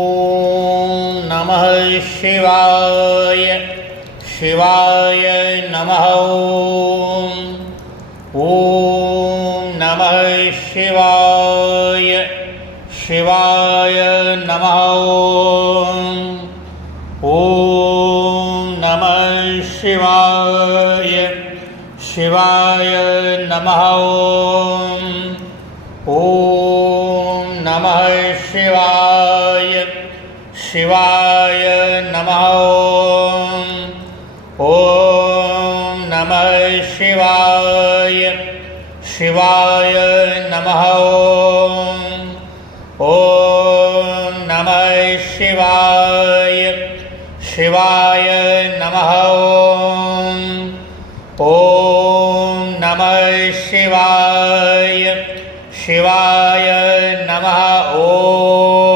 ॐ नमः शिवाय शिवाय नमः। ॐ नमः शिवाय शिवाय नमः। ॐ नमः शिवाय शिवाय नमः। ॐ नमः शिवाय शिवाय नमः। ॐ नमः शिवाय शिवाय नमः। ॐ नमः शिवाय शिवाय नमः। ॐ नमः शिवाय शिवाय नमः। ॐ